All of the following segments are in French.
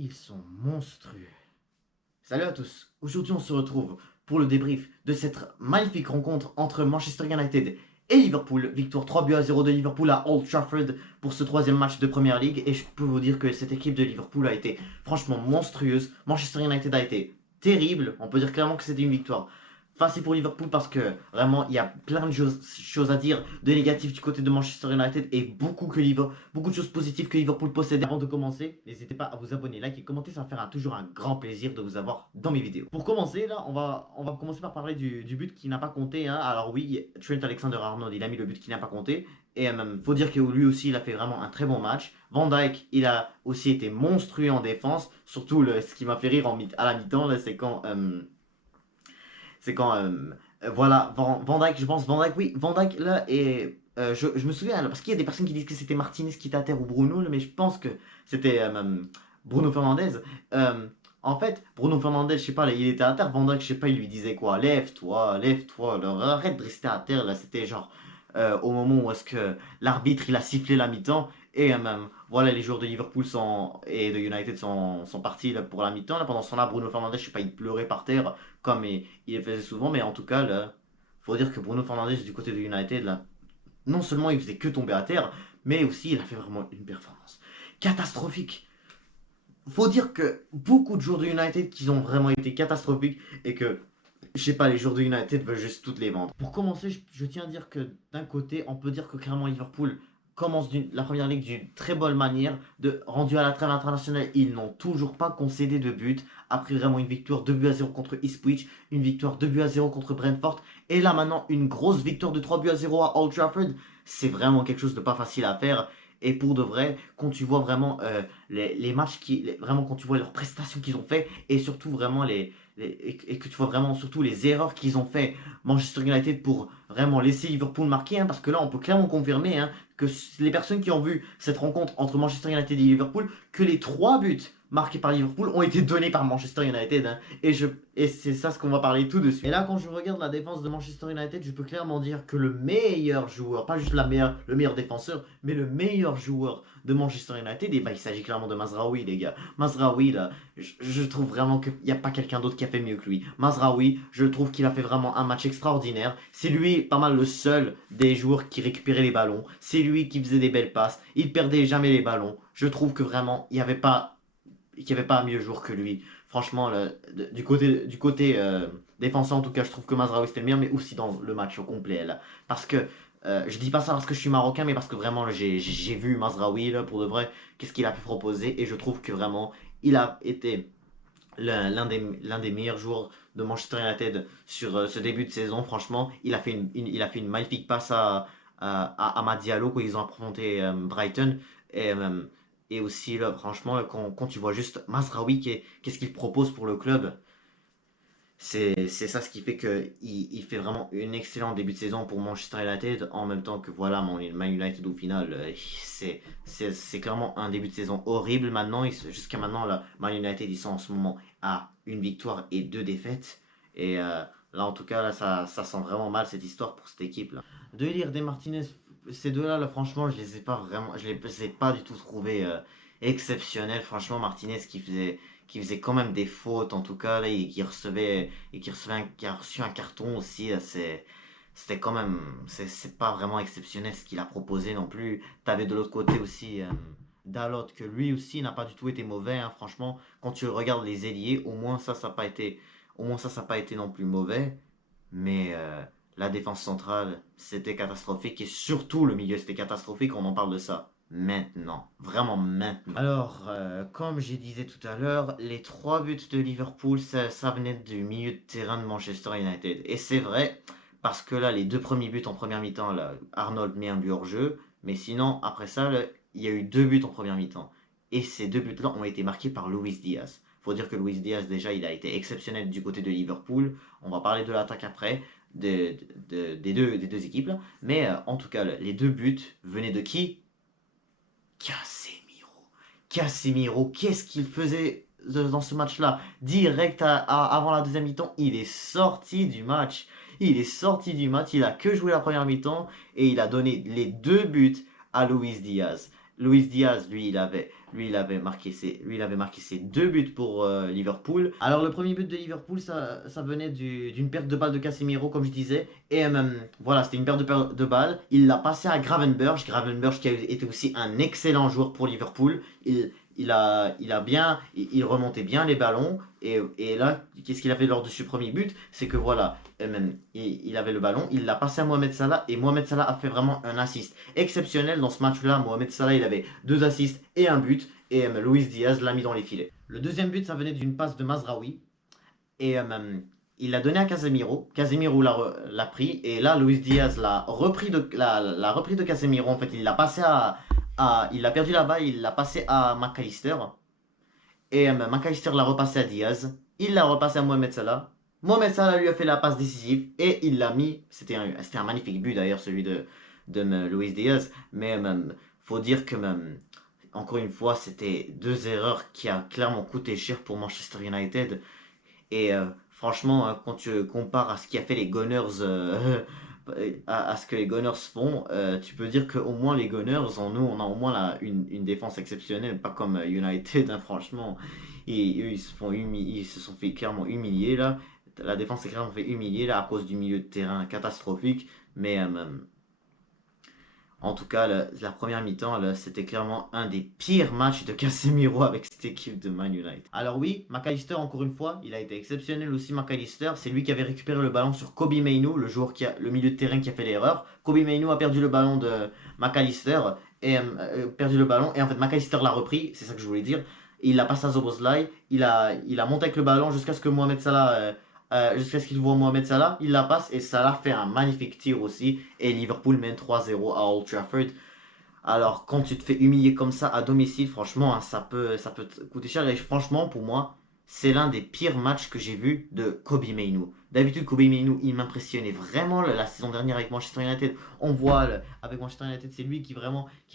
Ils sont monstrueux. Salut à tous, aujourd'hui on se retrouve pour le débrief de cette magnifique rencontre entre Manchester United et Liverpool. Victoire 3-0 de Liverpool à Old Trafford pour ce troisième match de Premier League. Et je peux vous dire que cette équipe de Liverpool a été franchement monstrueuse. Manchester United a été terrible. On peut dire clairement que c'était une victoire facile pour Liverpool parce que vraiment il y a plein de choses à dire de négatif du côté de Manchester United et beaucoup de choses positives que Liverpool possède. Avant de commencer, n'hésitez pas à vous abonner, liker et commenter, ça va faire toujours un grand plaisir de vous avoir dans mes vidéos. Pour commencer, là, on va commencer par parler du but qui n'a pas compté. Hein. Alors oui, Trent Alexander-Arnold, il a mis le but qui n'a pas compté. Et faut dire que lui aussi, il a fait vraiment un très bon match. Van Dijk, il a aussi été monstrueux en défense. Surtout, ce qui m'a fait rire à la mi-temps, c'est quand... voilà, Van Dijk, je pense, Van Dijk, oui, Van Dijk, là, et je me souviens, là, parce qu'il y a des personnes qui disent que c'était Martinez qui était à terre ou Bruno, là, mais je pense que c'était Bruno Fernandes. En fait, Bruno Fernandes, je sais pas, là, il était à terre, Van Dijk, je sais pas, il lui disait quoi, lève-toi, lève-toi, arrête de rester à terre, là, c'était genre, au moment où est-ce que l'arbitre, il a sifflé la mi-temps, et voilà, les joueurs de Liverpool et de United sont partis là, pour la mi-temps. Là, pendant ce temps-là, Bruno Fernandes, je sais pas, il pleurait par terre comme il le faisait souvent. Mais en tout cas, il faut dire que Bruno Fernandes, du côté de United, là, non seulement il faisait que tomber à terre, mais aussi il a fait vraiment une performance catastrophique. Faut dire que beaucoup de joueurs de United qui ont vraiment été catastrophiques et que je sais pas, les joueurs de United veulent juste toutes les vendre. Pour commencer, je tiens à dire que d'un côté, on peut dire que clairement Liverpool commence la première ligue d'une très bonne manière. Rendu à la trêve internationale, ils n'ont toujours pas concédé de but. Après vraiment une victoire 2-0 contre Ipswich, une victoire 2-0 contre Brentford. Et là maintenant, une grosse victoire de 3-0 à Old Trafford. C'est vraiment quelque chose de pas facile à faire. Et pour de vrai, quand tu vois vraiment les matchs, vraiment quand tu vois leurs prestations qu'ils ont fait, et surtout vraiment et que tu vois vraiment surtout les erreurs qu'ils ont fait Manchester United pour vraiment laisser Liverpool marquer, hein, parce que là on peut clairement confirmer que les personnes qui ont vu cette rencontre entre Manchester United et Liverpool, que les 3 buts marqués par Liverpool ont été donnés par Manchester United, hein, et c'est ça ce qu'on va parler tout de suite. Et là quand je regarde la défense de Manchester United, je peux clairement dire que le meilleur joueur, pas juste le meilleur défenseur, mais le meilleur joueur de Manchester United, et bah, il s'agit clairement de Mazraoui, les gars. Mazraoui, là, je trouve vraiment qu'il n'y a pas quelqu'un d'autre qui a fait mieux que lui. Mazraoui, je trouve qu'il a fait vraiment un match extraordinaire. C'est lui, pas mal le seul des joueurs qui récupérait les ballons. C'est lui qui faisait des belles passes. Il perdait jamais les ballons. Je trouve que vraiment, il n'y avait pas mieux joueur que lui. Franchement, du côté défenseur, en tout cas, je trouve que Mazraoui c'était le meilleur, mais aussi dans le match au complet. Là. Parce que je dis pas ça parce que je suis marocain, mais parce que vraiment j'ai vu Mazraoui là, pour de vrai, qu'est-ce qu'il a pu proposer, et je trouve que vraiment il a été l'un des meilleurs joueurs de Manchester United sur ce début de saison. Franchement, il a fait une magnifique passe à Amad Diallo quand ils ont affronté Brighton. Et, euh, et aussi, là, franchement, là, quand tu vois juste Mazraoui, qu'est-ce qu'il propose pour le club, c'est ça ce qui fait qu'il il fait vraiment un excellent début de saison pour Manchester United, en même temps que voilà, Man United au final, c'est clairement un début de saison horrible maintenant. Jusqu'à maintenant, là, Man United, ils sont en ce moment à une victoire et 2 défaites. Et là, en tout cas, là, ça sent vraiment mal cette histoire pour cette équipe. Là. De lire des Martinez, ces deux-là, là, franchement, je les ai pas du tout trouvés exceptionnels. Franchement, Martinez qui faisait quand même des fautes en tout cas là, qui a reçu un carton aussi, c'était quand même c'est pas vraiment exceptionnel ce qu'il a proposé non plus. T'avais de l'autre côté aussi Dalot, que lui aussi n'a pas du tout été mauvais, hein. Franchement, quand tu regardes les ailiers, au moins ça n'a pas été non plus mauvais, mais la défense centrale c'était catastrophique, et surtout le milieu c'était catastrophique. On en parle de ça maintenant, vraiment maintenant. Alors, comme je disais tout à l'heure, les 3 buts de Liverpool, ça venait du milieu de terrain de Manchester United. Et c'est vrai, parce que là, les 2 premiers buts en première mi-temps, là, Arnold met un but hors jeu, mais sinon, après ça, là, il y a eu 2 buts en première mi-temps. Et ces 2 buts-là ont été marqués par Luis Diaz. Faut dire que Luis Diaz, déjà, il a été exceptionnel du côté de Liverpool. On va parler de l'attaque après, des deux équipes, là. Mais en tout cas, les 2 buts venaient de qui? Casemiro. Casemiro, qu'est-ce qu'il faisait dans ce match-là? Direct avant la deuxième mi-temps, il est sorti du match. Il est sorti du match, il a que joué la première mi-temps et il a donné les 2 buts à Luis Diaz. Luis Diaz, lui, il avait marqué ses deux buts pour Liverpool. Alors, le premier but de Liverpool, ça venait d'une perte de balle de Casemiro, comme je disais. Et voilà, c'était une perte de balle. Il l'a passé à Gravenberch. Gravenberch qui a été aussi un excellent joueur pour Liverpool. Il remontait bien les ballons. Et là, qu'est-ce qu'il a fait lors de ce premier but? C'est que voilà, il avait le ballon, il l'a passé à Mohamed Salah. Et Mohamed Salah a fait vraiment un assist exceptionnel dans ce match-là. Mohamed Salah, il avait deux assists et un but. Et Luis Diaz l'a mis dans les filets. Le deuxième but, ça venait d'une passe de Mazraoui. Et il l'a donné à Casemiro. Casemiro l'a pris. Et là, Luis Diaz l'a repris de Casemiro. En fait, il l'a passé il a perdu la balle, il l'a passé à McAllister. Et McAllister l'a repassé à Diaz. Il l'a repassé à Mohamed Salah. Mohamed Salah lui a fait la passe décisive et il l'a mis. C'était un magnifique but d'ailleurs, celui de Luis Diaz. Mais faut dire que encore une fois, c'était deux erreurs qui a clairement coûté cher pour Manchester United. Et franchement, hein, quand tu compares à ce qu'a fait les Gunners, à ce que les Gunners font, tu peux dire qu'au moins les Gunners, en nous, on a au moins une défense exceptionnelle, pas comme United, hein, franchement. Et eux, ils se sont fait clairement humilier là. La défense s'est clairement fait humilier là à cause du milieu de terrain catastrophique. Mais en tout cas, la première mi-temps, c'était clairement un des pires matchs de Casemiro avec cette équipe de Man United. Alors oui, McAllister, encore une fois, il a été exceptionnel aussi, McAllister. C'est lui qui avait récupéré le ballon sur Kobbie Mainoo, le milieu de terrain qui a fait l'erreur. Kobbie Mainoo a perdu le ballon de McAllister, et perdu le ballon, et en fait McAllister l'a repris, c'est ça que je voulais dire. Il l'a passé à Szoboszlai, il a monté avec le ballon jusqu'à ce que Mohamed Salah... jusqu'à ce qu'il voit Mohamed Salah, il la passe et Salah fait un magnifique tir aussi et Liverpool mène 3-0 à Old Trafford. Alors quand tu te fais humilier comme ça à domicile, franchement, hein, ça peut te coûter cher et franchement pour moi, c'est l'un des pires matchs que j'ai vu de Kobbie Mainoo. D'habitude Kobbie Mainoo, il m'impressionnait vraiment la saison dernière avec Manchester United. On voit avec Manchester United, c'est lui qui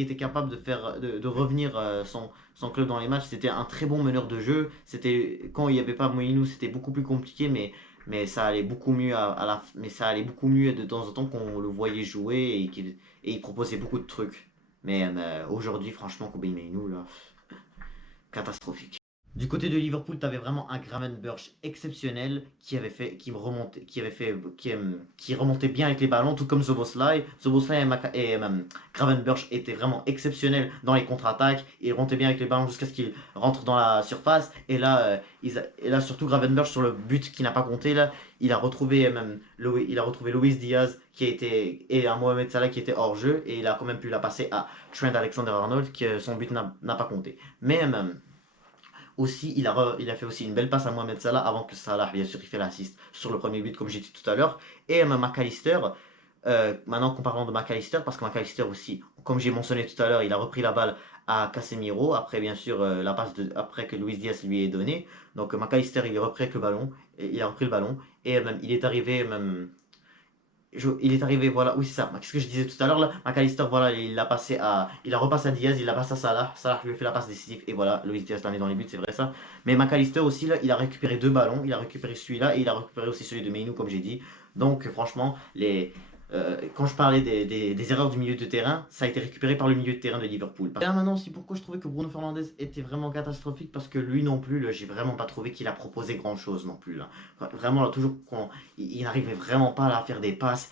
était capable de revenir son club dans les matchs. C'était un très bon meneur de jeu. C'était quand il n'y avait pas Mainoo, c'était beaucoup plus compliqué, mais ça allait beaucoup mieux mais ça allait beaucoup mieux de temps en temps qu'on le voyait jouer et il proposait beaucoup de trucs. Mais aujourd'hui, franchement, Kobbie Mainoo, là, catastrophique. Du côté de Liverpool, tu avais vraiment un Gravenberch exceptionnel qui remontait bien avec les ballons, tout comme Szoboszlai. Szoboszlai et Gravenberch étaient vraiment exceptionnels dans les contre-attaques. Ils remontaient bien avec les ballons jusqu'à ce qu'ils rentrent dans la surface. Et là, surtout Gravenberch sur le but qui n'a pas compté, là, il a retrouvé Luis Diaz et un Mohamed Salah qui était hors jeu. Et il a quand même pu la passer à Trent Alexander-Arnold, que son but n'a pas compté. Mais aussi, il a fait aussi une belle passe à Mohamed Salah avant que Salah, bien sûr, il fait l'assist sur le premier but, comme j'ai dit tout à l'heure. Et McAllister, maintenant comparons de McAllister, parce que McAllister aussi, comme j'ai mentionné tout à l'heure, il a repris la balle à Casemiro, après bien sûr après que Luis Diaz lui ait donné. Donc McAllister, il a repris le ballon, et il est arrivé voilà, oui c'est ça, qu'est-ce que je disais tout à l'heure là, McAllister, voilà, il a repassé à Diaz, il l'a passé à Salah, Salah lui a fait la passe décisive, et voilà, Luis Diaz l'a mis dans les buts, c'est vrai ça, mais McAllister aussi là, il a récupéré deux ballons, il a récupéré celui-là, et il a récupéré aussi celui de Mainoo, comme j'ai dit, donc franchement, quand je parlais des erreurs du milieu de terrain, ça a été récupéré par le milieu de terrain de Liverpool. Et là maintenant aussi pourquoi je trouvais que Bruno Fernandes était vraiment catastrophique, parce que lui non plus, là, j'ai vraiment pas trouvé qu'il a proposé grand chose non plus. Là. Vraiment, là, toujours, il n'arrivait vraiment pas à faire des passes,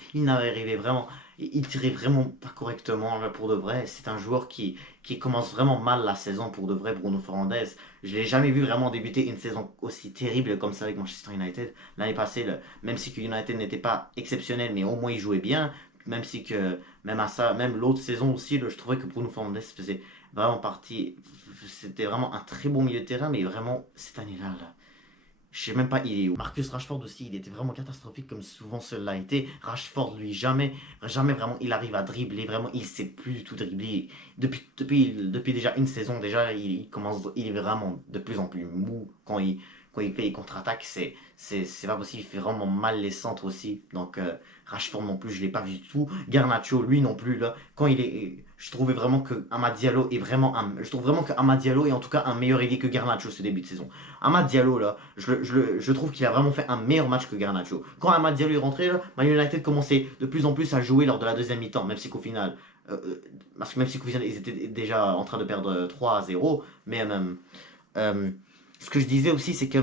il tirait vraiment pas correctement là, pour de vrai. C'est un joueur qui commence vraiment mal la saison pour de vrai, Bruno Fernandes. Je l'ai jamais vu vraiment débuter une saison aussi terrible comme ça avec Manchester United. L'année passée, même si que United n'était pas exceptionnel, mais au moins il jouait bien. Même l'autre saison aussi, là, je trouvais que Bruno Fernandes faisait vraiment partie. C'était vraiment un très bon milieu de terrain, mais vraiment cette année-là, là, je sais même pas il est où. Marcus Rashford aussi, il était vraiment catastrophique comme souvent cela a été. Rashford, lui, jamais vraiment il arrive à dribbler. Vraiment, il sait plus du tout dribbler. Depuis déjà une saison, déjà, il est vraiment de plus en plus mou quand il fait les contre-attaques. C'est pas possible, il fait vraiment mal les centres aussi. Donc, Rashford non plus, je l'ai pas vu du tout. Garnacho, lui non plus, là, je trouvais vraiment que Amad Diallo je trouve vraiment que Amad Diallo est en tout cas un meilleur ailier que Garnacho ce début de saison. Amad Diallo là, je trouve qu'il a vraiment fait un meilleur match que Garnacho. Quand Amad Diallo est rentré là, Man United commençait de plus en plus à jouer lors de la deuxième mi-temps, même si qu'au final parce que même si Coefficient, ils étaient déjà en train de perdre 3-0, mais euh, ce que je disais aussi, c'est que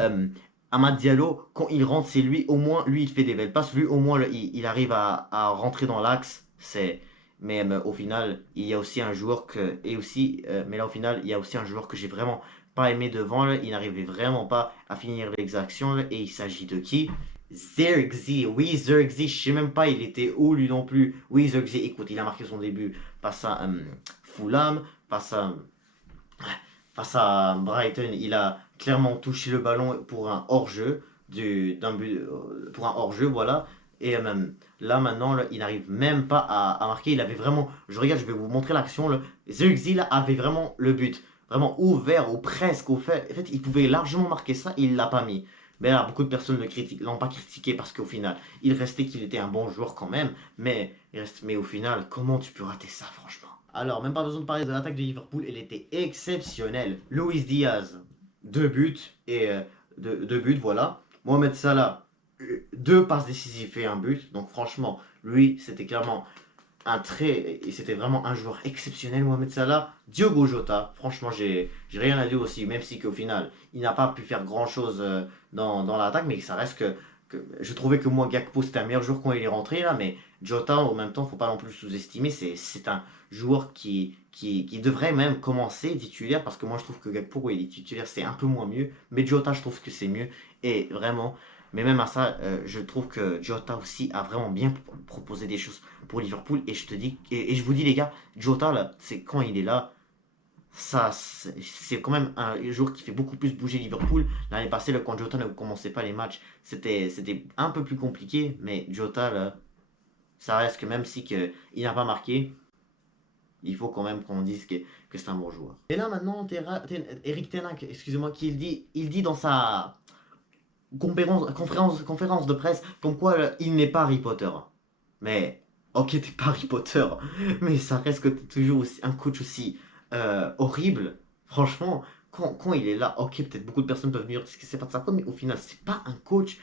euh, Amad Diallo, quand il rentre, c'est lui, au moins, lui, il fait des belles passes, lui, au moins, il arrive à rentrer dans l'axe, mais au final, il y a aussi un joueur mais là, au final, il y a aussi un joueur que j'ai vraiment pas aimé devant, là. Il n'arrivait vraiment pas à finir les actions, là. Et il s'agit de qui? Zirkzee, oui, Zirkzee, je sais même pas, il était où lui non plus. Oui, Zirkzee, écoute, il a marqué son début face à Fulham, face à Brighton, il a clairement touché le ballon pour un hors-jeu, pour un hors-jeu, voilà. Et là maintenant, là, il n'arrive même pas à marquer. Il avait vraiment, je regarde, je vais vous montrer l'action. Zirkzee avait vraiment le but, vraiment ouvert ou presque. En fait, il pouvait largement marquer ça, il l'a pas mis. Mais là, beaucoup de personnes l'ont pas critiqué parce qu'au final, il restait qu'il était un bon joueur quand même. Mais au final, comment tu peux rater ça, franchement? Alors, même pas besoin de parler de l'attaque de Liverpool, elle était exceptionnelle. Luis Diaz, 2 buts, deux buts, voilà. Mohamed Salah, 2 passes décisives et un but. Donc franchement, lui, c'était clairement c'était vraiment un joueur exceptionnel, Mohamed Salah. Diogo Jota, franchement, j'ai rien à dire aussi, même si qu'au final, il n'a pas pu faire grand chose dans l'attaque, mais ça reste je trouvais que moi, Gakpo, c'était un meilleur joueur quand il est rentré là, mais Jota, en même temps, faut pas non plus sous-estimer, c'est un joueur qui devrait même commencer titulaire, parce que moi, je trouve que Gakpo, quand il est titulaire, c'est un peu moins mieux, mais Jota, je trouve que c'est mieux, et vraiment, mais même à ça, je trouve que Jota aussi a vraiment bien proposé des choses pour Liverpool. Et je vous dis les gars, Jota là, c'est quand il est là, ça, c'est quand même un joueur qui fait beaucoup plus bouger Liverpool. L'année passée, là, quand Jota ne commençait pas les matchs, c'était un peu plus compliqué. Mais Jota là, ça reste que même si il n'a pas marqué, il faut quand même qu'on dise que c'est un bon joueur. Et là maintenant, Eric Ten Hag, excusez-moi, il dit dans sa conférence de presse comme quoi il n'est pas Harry Potter. Mais, ok, t'es pas Harry Potter, mais ça reste que t'es toujours un coach aussi horrible. Franchement, quand il est là, ok, peut-être beaucoup de personnes peuvent dire que c'est pas de sa faute, mais au final, c'est pas un coach.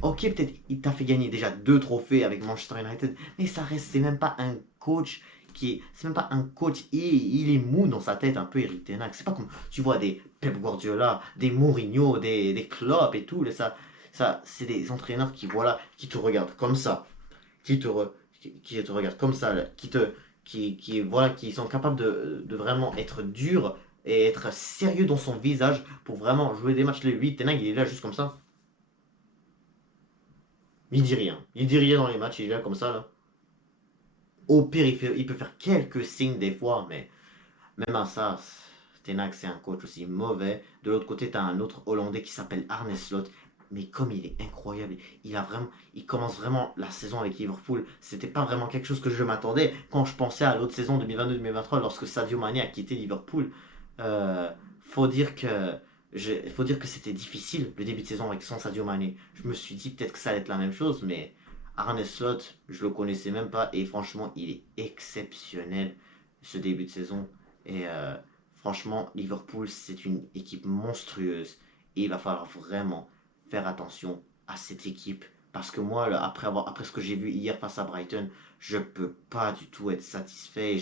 Ok, peut-être il t'a fait gagner déjà 2 trophées avec Manchester United, mais ça reste, c'est même pas un coach c'est même pas un coach, il est mou dans sa tête un peu Eric Ten Hag. C'est pas comme tu vois des Pep Guardiola, des Mourinho, des Klopp et tout, c'est des entraîneurs voilà, qui te regardent comme ça, qui te, re- qui te regardent comme ça, là, voilà, qui sont capables de vraiment être durs et être sérieux dans son visage pour vraiment jouer des matchs. Les 8, Ten Hag, il est là juste comme ça. Il dit rien. Il dit rien dans les matchs, il est là comme ça, là. Au pire, il peut faire quelques signes des fois, mais même à ça, Ten Hag, c'est un coach aussi mauvais. De l'autre côté, tu as un autre Hollandais qui s'appelle Arne Slot. Mais comme il est incroyable, il commence vraiment la saison avec Liverpool. C'était pas vraiment quelque chose que je m'attendais quand je pensais à l'autre saison 2022-2023 lorsque Sadio Mane a quitté Liverpool. Euh, faut dire que faut dire que c'était difficile le début de saison avec son Sadio Mane. Je me suis dit peut-être que ça allait être la même chose, mais Arne Slot, je le connaissais même pas et franchement, il est exceptionnel ce début de saison. Et franchement, Liverpool, c'est une équipe monstrueuse. Et il va falloir vraiment faire attention à cette équipe. Parce que moi, là, après ce que j'ai vu hier face à Brighton, je peux pas du tout être satisfait.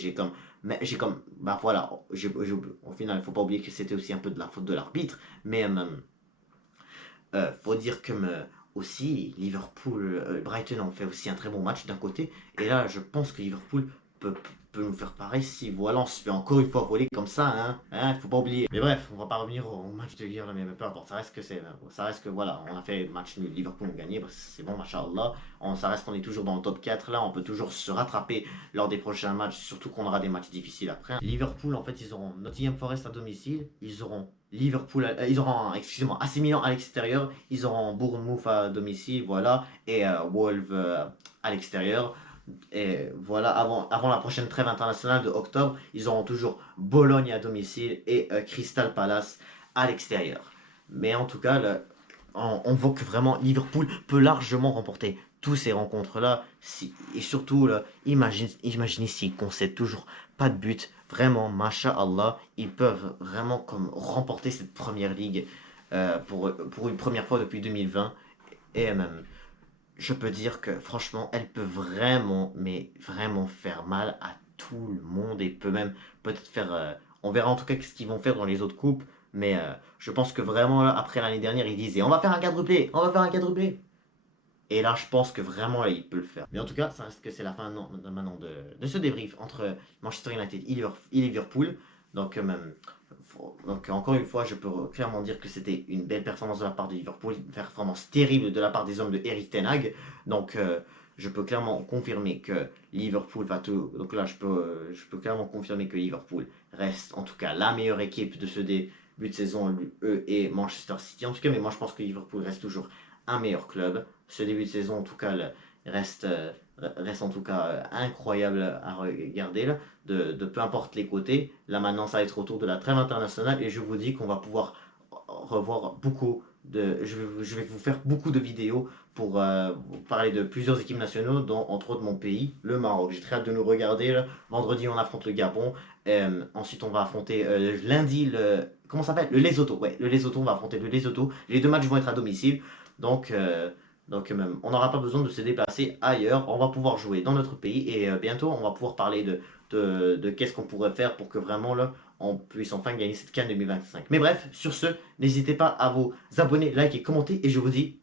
Bah voilà, au final, il faut pas oublier que c'était aussi un peu de la faute de l'arbitre. Mais faut dire que aussi, Liverpool, Brighton ont fait aussi un très bon match d'un côté. Et là, je pense que Liverpool peut, peut nous faire pareil si voilà, on se fait encore une fois voler comme ça, faut pas oublier. Mais bref, on va pas revenir au match de hier, là, mais peu importe, ça reste que voilà, on a fait match nul, Liverpool a gagné, bah, c'est bon, machallah, ça reste qu'on est toujours dans le top 4 là, on peut toujours se rattraper lors des prochains matchs, surtout qu'on aura des matchs difficiles après. Liverpool, en fait, ils auront Nottingham Forest à domicile, ils auront ils auront, excusez-moi, AC Milan à l'extérieur, ils auront Bournemouth à domicile, voilà, et Wolves à l'extérieur. Et voilà, avant la prochaine trêve internationale de octobre, ils auront toujours Bologne à domicile et Crystal Palace à l'extérieur. Mais en tout cas, là, on voit que vraiment Liverpool peut largement remporter tous ces rencontres-là. Et surtout, là, imaginez s'ils ne concèdent toujours pas de but. Vraiment, Masha'Allah, ils peuvent vraiment comme remporter cette première ligue pour une première fois depuis 2020. Et même, je peux dire que franchement, elle peut vraiment, mais vraiment faire mal à tout le monde et peut même peut-être faire. On verra en tout cas ce qu'ils vont faire dans les autres coupes. Mais je pense que vraiment, là, après l'année dernière, ils disaient on va faire un quadruplé, on va faire un quadruplé. Et là, je pense que vraiment, là, il peut le faire. Mais en tout cas, ça reste que c'est la fin maintenant de ce débrief entre Manchester United et Liverpool. Donc, donc, encore une fois, je peux clairement dire que c'était une belle performance de la part de Liverpool, une performance terrible de la part des hommes de Eric Ten Hag. Donc, je peux clairement confirmer que Liverpool va tout. Donc là, je peux clairement confirmer que Liverpool reste en tout cas la meilleure équipe de ce début de saison, eux et Manchester City. En tout cas, mais moi, je pense que Liverpool reste toujours un meilleur club. Ce début de saison, en tout cas, reste, reste en tout cas incroyable à regarder, là, de peu importe les côtés. Là, maintenant, ça va être autour de la trêve internationale et je vous dis qu'on va pouvoir revoir beaucoup de. Je vais vous faire beaucoup de vidéos pour parler de plusieurs équipes nationales, dont entre autres mon pays, le Maroc. J'ai très hâte de nous regarder. Là. Vendredi, on affronte le Gabon. Ensuite, on va affronter lundi le. Comment ça s'appelle? Le Lesotho. Ouais, le Lesotho, on va affronter le Lesotho. Les deux matchs vont être à domicile. Donc, même, on n'aura pas besoin de se déplacer ailleurs. On va pouvoir jouer dans notre pays et bientôt, on va pouvoir parler de qu'est-ce qu'on pourrait faire pour que vraiment là, on puisse enfin gagner cette CAN 2025. Mais bref, sur ce, n'hésitez pas à vous abonner, liker, commenter et je vous dis